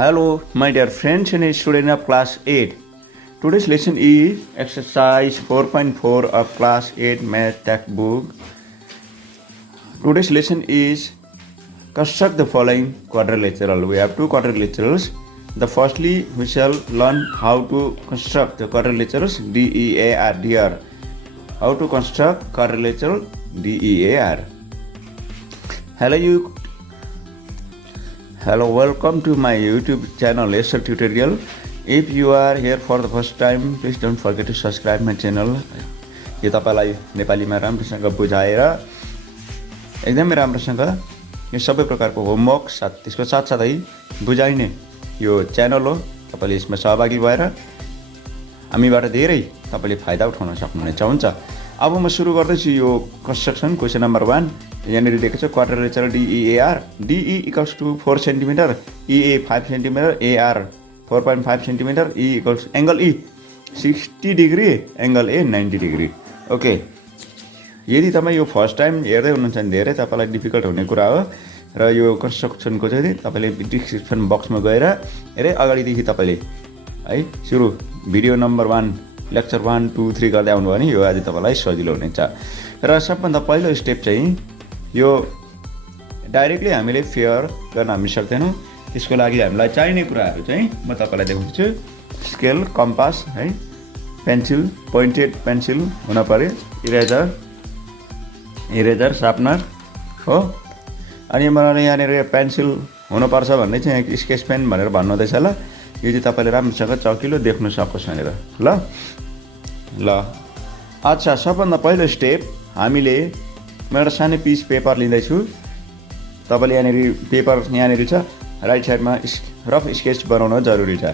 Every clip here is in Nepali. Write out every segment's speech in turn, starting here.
Hello, my dear friends and students of class 8. Today's lesson is exercise 4.4 of class 8 math textbook. Today's lesson is construct the following quadrilateral. We have two quadrilaterals. The firstly, we shall learn how to construct the quadrilaterals DEAR. How to construct quadrilateral DEAR. Hello, welcome to my YouTube channel Aser Tutorial. If you are here for the first time, please don't forget to subscribe my channel. यो तपाईलाई नेपालीमा राम्रोसँग बुझाएर एकदमै राम्रोसँग यो सबै प्रकारको होमवर्क त्यसको साथसाथै बुझाइने यो च्यानल हो। तपाईले यसमा सहभागी भएर हामीबाट धेरै तपाईले फाइदा उठाउन सक्नुहुनेछ। हुन्छ, अब म सुरु गर्दैछु यो कन्स्ट्रक्सन। क्वेशन नम्बर 1 यहाँनिर दिएको छ quadrilateral DEAR. DE equals to 4 centimetre, EA 5 centimetre, AR 4.5 centimetre, E equals angle E 60 degree, angle A 90 degree. Okay, यदि तपाई यो फर्स्ट टाइम हेर्दै हुनुहुन्छ भने धेरै तपाईलाई डिफिकल्ट हुने कुरा हो र यो कन्स्ट्रक्सनको चाहिँ तपाईले डिस्क्रिप्सन बक्समा गएर हेरे अगाडिदेखि तपाईले है सुरु भिडियो नम्बर 1 लेक्चर 1 2 3 गर्दै आउनु भने यो आज तपाईलाई सजिलो हुनेछ। र सबभन्दा पहिलो स्टेप चाहिँ यो डाइरेक्टली हामीले फेयर गर्न हामी सक्दैनौँ। त्यसको लागि हामीलाई चाहिने कुराहरू चाहिँ म तपाईलाई देखाउँछु। स्केल, कम्पास है, पेन्सिल, पोइन्टेड पेन्सिल हुन पर्यो, इरेजर सार्पनर हो। अनि मलाई यहाँनिर पेन्सिल हुनुपर्छ भन्ने चाहिँ स्केच पेन भनेर भन्नुहुँदैछ। ल, यो चाहिँ तपाईले राम्रोसँग चकिलो देख्न सकोस् भनेर। ल अच्छा, सबभन्दा पहिलो स्टेप हामीले म एउटा सानो पिस पेपर लिँदैछु। तपाईले यहाँनिर पेपर यहाँनिर छ, राइट साइडमा रफ स्केच बनाउन जरुरी छ।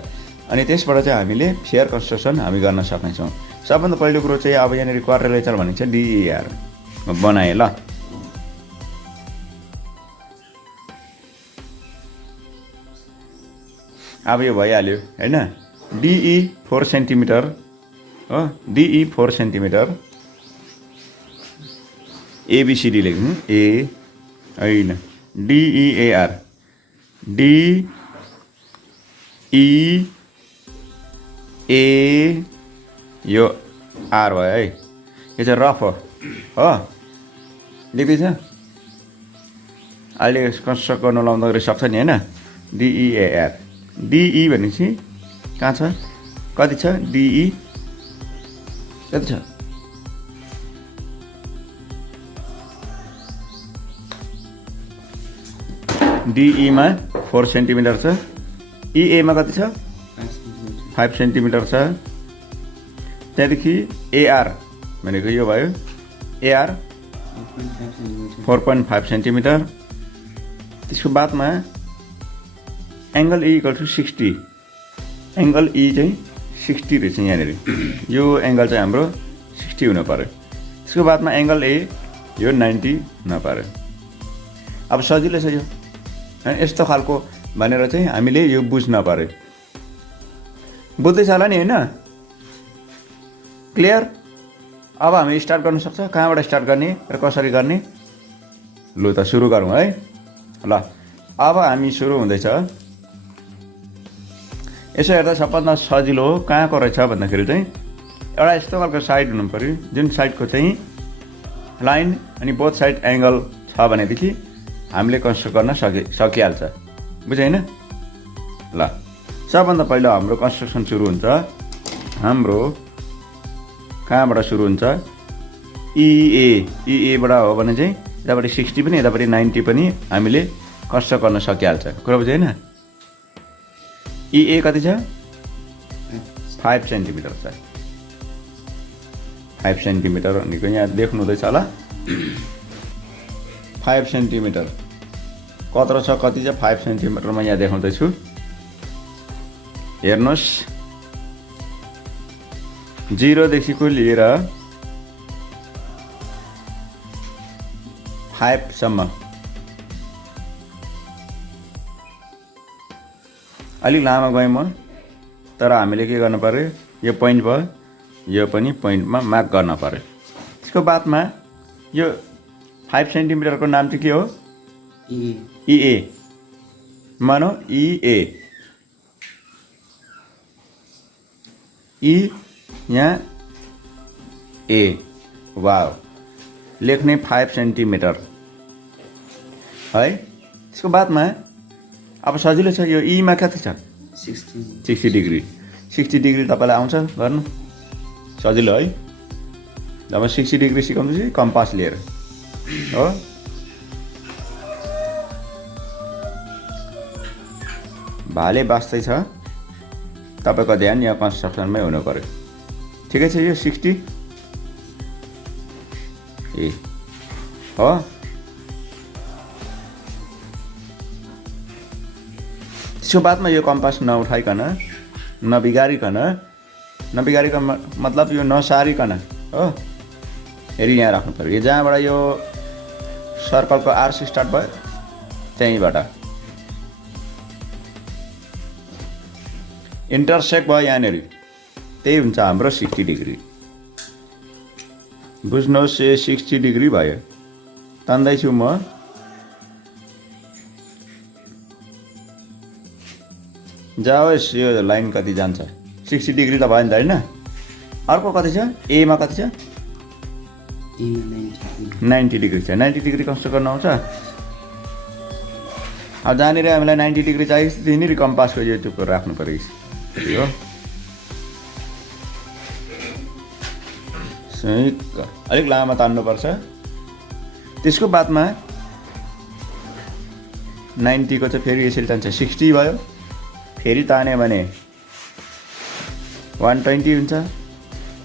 अनि त्यसबाट चाहिँ हामीले फेयर कन्स्ट्रक्सन हामी गर्न सक्नेछौँ। सबभन्दा पहिलो कुरो चाहिँ अब यहाँनिर क्वाड्रिलेटरल भनिन्छ DER बनाएँ। ल, अब यो भइहाल्यो हैन। DE 4 सेन्टिमिटर हो, DE 4 सेन्टिमिटर। ABCD लेख्नु, A हैन, DEAR, DEA यो R भयो है। यो चाहिँ रफ हो, देख्दैछ? अहिले कन्स्ट्रक्ट गर्न लाउँदाखेरि सक्छ नि हैन। DEAR, DE भनेपछि कहाँ छ, कति छ? DE कति छ? DE मा 4 सेन्टिमिटर छ, EA मा कति छ? 5 सेन्टिमिटर छ। त्यहाँदेखि AR भनेको यो भयो, AR 4.5 सेन्टिमिटर। त्यसको बादमा angle E equal to 60, angle E चाहिँ 60 रहेछ यहाँनिर। यो एंगल चाहिँ हाम्रो 60 हुन पर्यो। त्यसको बादमा एंगल A यो 90 हुन पर्यो। अब सजिलो छ यो, यस्तो खालको भनेर चाहिँ हामीले यो बुझ्न पर्यो। बुझ्दैछ होला नि हैन? क्लियर? अब हामी स्टार्ट गर्न सक्छ। कहाँबाट स्टार्ट गर्ने र कसरी गर्ने? लु त सुरु गरौँ है। ल, अब हामी सुरु हुँदैछ। यसो हेर्दा सबभन्दा सजिलो कहाँको रहेछ भन्दाखेरि चाहिँ एउटा यस्तो खालको साइड हुनु पर्यो जुन साइडको चाहिँ लाइन अनि बोथ साइड एंगल छ भनेदेखि हामीले कन्स्ट्रक्ट गर्न सकिहाल्छ। बुझ्यो हैन? ल, सबभन्दा पहिलो हाम्रो कन्स्ट्रक्सन सुरु हुन्छ। हाम्रो कहाँबाट सुरु हुन्छ? EA बाट हो भने चाहिँ यतापट्टि 60 पनि यतापट्टि 90 पनि हामीले कन्स्ट्रक्ट गर्न सकिहाल्छ। कुरा बुझ्यो हैन? EA कति छ? 5 सेन्टिमिटर छ। 5 सेन्टिमिटर भनेको यहाँ देख्नु हुँदैछ होला। 5 सेन्टिमिटर कत्रो छ, कति छ? 5 सेन्टिमिटर म यहाँ देखाउँदैछु। हेर्नुहोस्, 0 देखिको लिएर 5 सम्म अलिक लामो गएँ म, तर हामीले के गर्नु पर्यो? यो पोइन्ट भयो, यो पनि पोइन्टमा मार्क गर्न पर्यो। त्यसको बादमा यो 5 सेन्टिमिटर को नाम चाहिँ के हो? EA मानो EA ई यहाँ ए वाव लेख्ने 5 सेन्टिमिटर है। त्यसको बादमा अब सजिलो छ यो ईमा कति छ 60 डिग्री 60 डिग्री तपाईँलाई आउँछ गर्नु सजिलो है। जब 60 डिग्री सिकाउँदैछु कम्पास लिएर हो भाले बास्दैछ तपाईँको ध्यान यहाँ कन्स्ट्रक्सनमै हुनु पर्यो। ठिकै छ यो 60 ए हो त्यसको बादमा यो कम्पास नउठाइकन नबिगारिकन मतलब यो नसारिकन हो हेरी यहाँ राख्नु पर्यो। यो जहाँबाट यो सर्कलको आर्स स्टार्ट भयो त्यहीँबाट इन्टरसेक्ट भयो यहाँनिर त्यही हुन्छ हाम्रो 60 डिग्री। बुझ्नुहोस् यो 60 डिग्री भयो। तान्दैछु म जाओस् यो लाइन कति जान्छ 60 डिग्री त भयो नि त होइन। अर्को कति छ एमा कति छ 90 डिग्री छ। 90 डिग्री कस्तो गर्न आउँछ अब जहाँनिर हामीलाई 90 डिग्री चाहियो त्यहीँनिर कम्पासको यो टुप्पो राख्नु पर्यो हो। अलिक लामो तान्नुपर्छ। त्यसको बादमा 90 को चाहिँ फेरि यसरी तान्छ 60 भयो फेरि तान्यो भने 120 हुन्छ।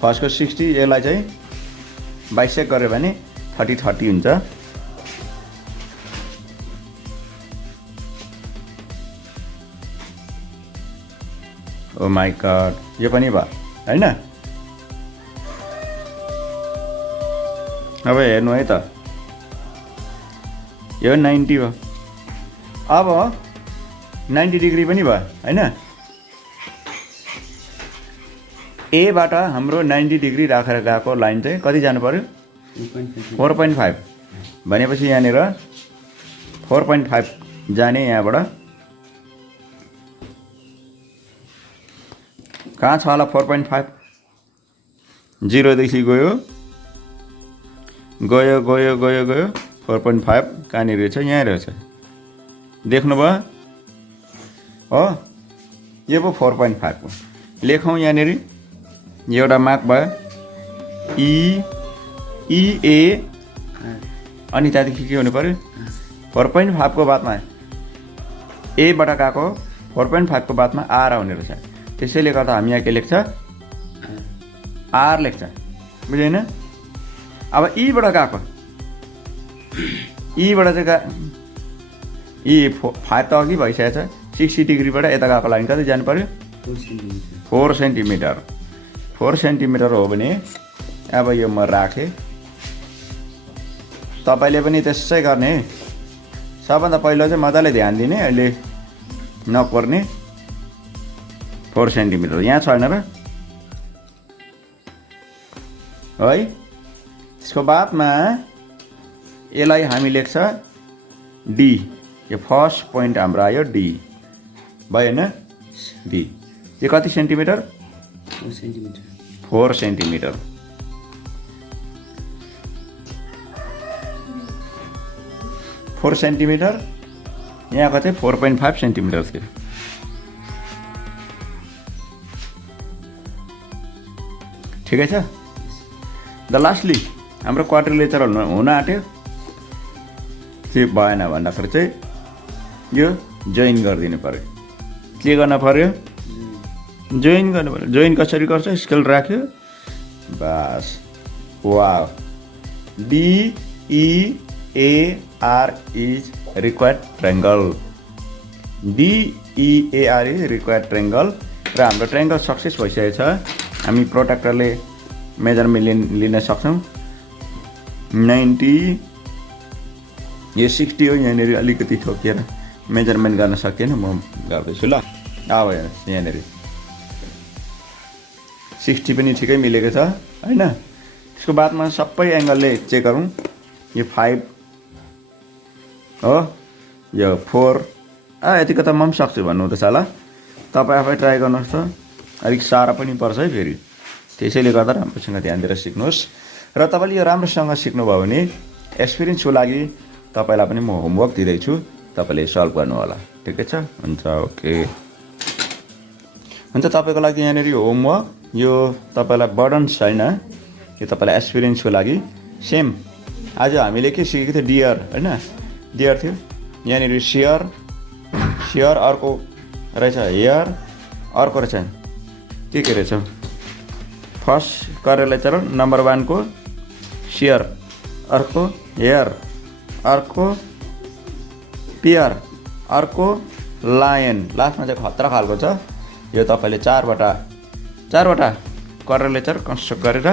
फर्स्टको 60 यसलाई चाहिँ बाइसेक गऱ्यो भने 30 हुन्छ। ओ माई गॉड यो पनि भयो हैन। अब हेर्नु है त यो 90 हो। अब 90 डिग्री पनि भयो हैन। एबाट हाम्रो 90 डिग्री राखेर गएको लाइन चाहिँ कति जानु पर्यो 4.5 भनेपछि यहाँनिर 4.5 जाने यहाँबाट कहाँ छ होला 4.5 0 देखि गयो 4.5 कहाँनिर रहेछ यहाँ रहेछ देख्नुभयो हो। यो पो 4.5 हो लेखौँ यहाँनिर एउटा मार्क भयो ई ए अनि त्यहाँदेखि के हुनु पर्यो 4.5 को बादमा एबाट गएको 4.5 को बादमा आर आउने रहेछ। त्यसैले गर्दा हामी यहाँ के लेख्छ आर लेख्छ बुझेन। अब ईबाट गएको ईबाट चाहिँ ई 5 त अघि भइसकेको छ 60 डिग्रीबाट यता गएको लाइन कति जानु पर्यो 4 सेन्टिमिटर 4 सेन्टिमिटर हो भने अब यो म राखेँ तपाईँले पनि त्यसै गर्ने। सबभन्दा पहिलो चाहिँ मजाले ध्यान दिने अहिले नपर्ने 4 सेन्टिमिटर यहाँ छैन र है। त्यसको बादमा यसलाई हामी लेख्छ डी यो फर्स्ट पोइन्ट हाम्रो आयो डी भयो हैन डी यो कति सेन्टिमिटर 4 सेन्टिमिटर 4 सेन्टिमिटर यहाँ कतै 4.5 सेन्टिमिटर थियो। ठिकै छ। द लास्टली हाम्रो क्वाड्रिलेटरल हुन आँट्यो त्यो भएन भन्दाखेरि चाहिँ यो जोइन गरिदिनु पर्यो। के गर्न पर्यो जोइन गर्नु पर्यो। जोइन कसरी गर्छ स्केल राख्यो बस वाव DEAR is required triangle DEAR is required triangle र हाम्रो ट्रायंगल सक्सेस भइसकेको छ। हामी प्रोट्र्याक्टरले मेजरमेन्ट लिन सक्छौँ। 90 यो 60 हो यहाँनिर अलिकति ठोकिएर मेजरमेन्ट गर्न सकिएन म गर्दैछु ल। अब यहाँनिर 60 पनि ठिकै मिलेको छ हैन। त्यसको बादमा सबै एंगलले चेक गरौँ। यो 5 हो यो 4 यतिको त म पनि सक्छु भन्नु हुँदैछ होला। तपाईँ आफै ट्राई गर्नुहोस् त अलिक साह्रो पनि पर्छ है फेरि। त्यसैले गर्दा राम्रोसँग ध्यान दिएर सिक्नुहोस् र तपाईँले यो राम्रोसँग सिक्नुभयो भने एक्सपिरियन्सको लागि तपाईँलाई पनि म होमवर्क दिँदैछु, तपाईँले सल्भ गर्नु होला। ठिकै छ, हुन्छ, ओके। हुन्छ, तपाईँको लागि यहाँनिर यो होमवर्क, यो तपाईँलाई बर्डन छैन, यो तपाईँलाई एक्सपिरियन्सको लागि। सेम आज हामीले के सिकेको थियो, डियर होइन, डियर थियो। यहाँनिर सियर, सियर अर्को रहेछ हेयर, अर्को रहेछ के रहेछ, फर्स्ट क्वाड्रिलेटरल नम्बर 1 को सियर, अर्को हेयर, अर्को पियर, अर्को लायन, लास्टमा चाहिँ खतरा खालको छ। यो तपाईँले चारवटा क्वाड्रिलेटर कन्स्ट्रक्ट गरेर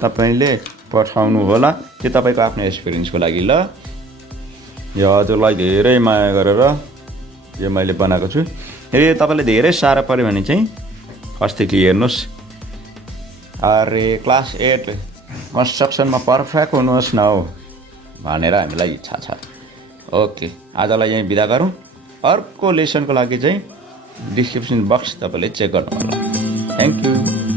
तपाईँले पठाउनु होला। यो तपाईँको आफ्नो एक्सपिरियन्सको लागि ल। यो हजुरलाई धेरै माया गरेर यो मैले बनाएको छु। यदि तपाईँले धेरै साह्रो पऱ्यो भने चाहिँ फर्स्टदेखि हेर्नुहोस्। अरे क्लास 8 कन्स्ट्रक्सनमा पर्फेक्ट हुनुहोस् न हो भनेर हामीलाई इच्छा छ। ओके, आजलाई यहीँ बिदा गरौँ। अर्को लेसनको लागि चाहिँ डिस्क्रिप्सन बक्स तपाईँले चेक गर्नु होला। Thank you.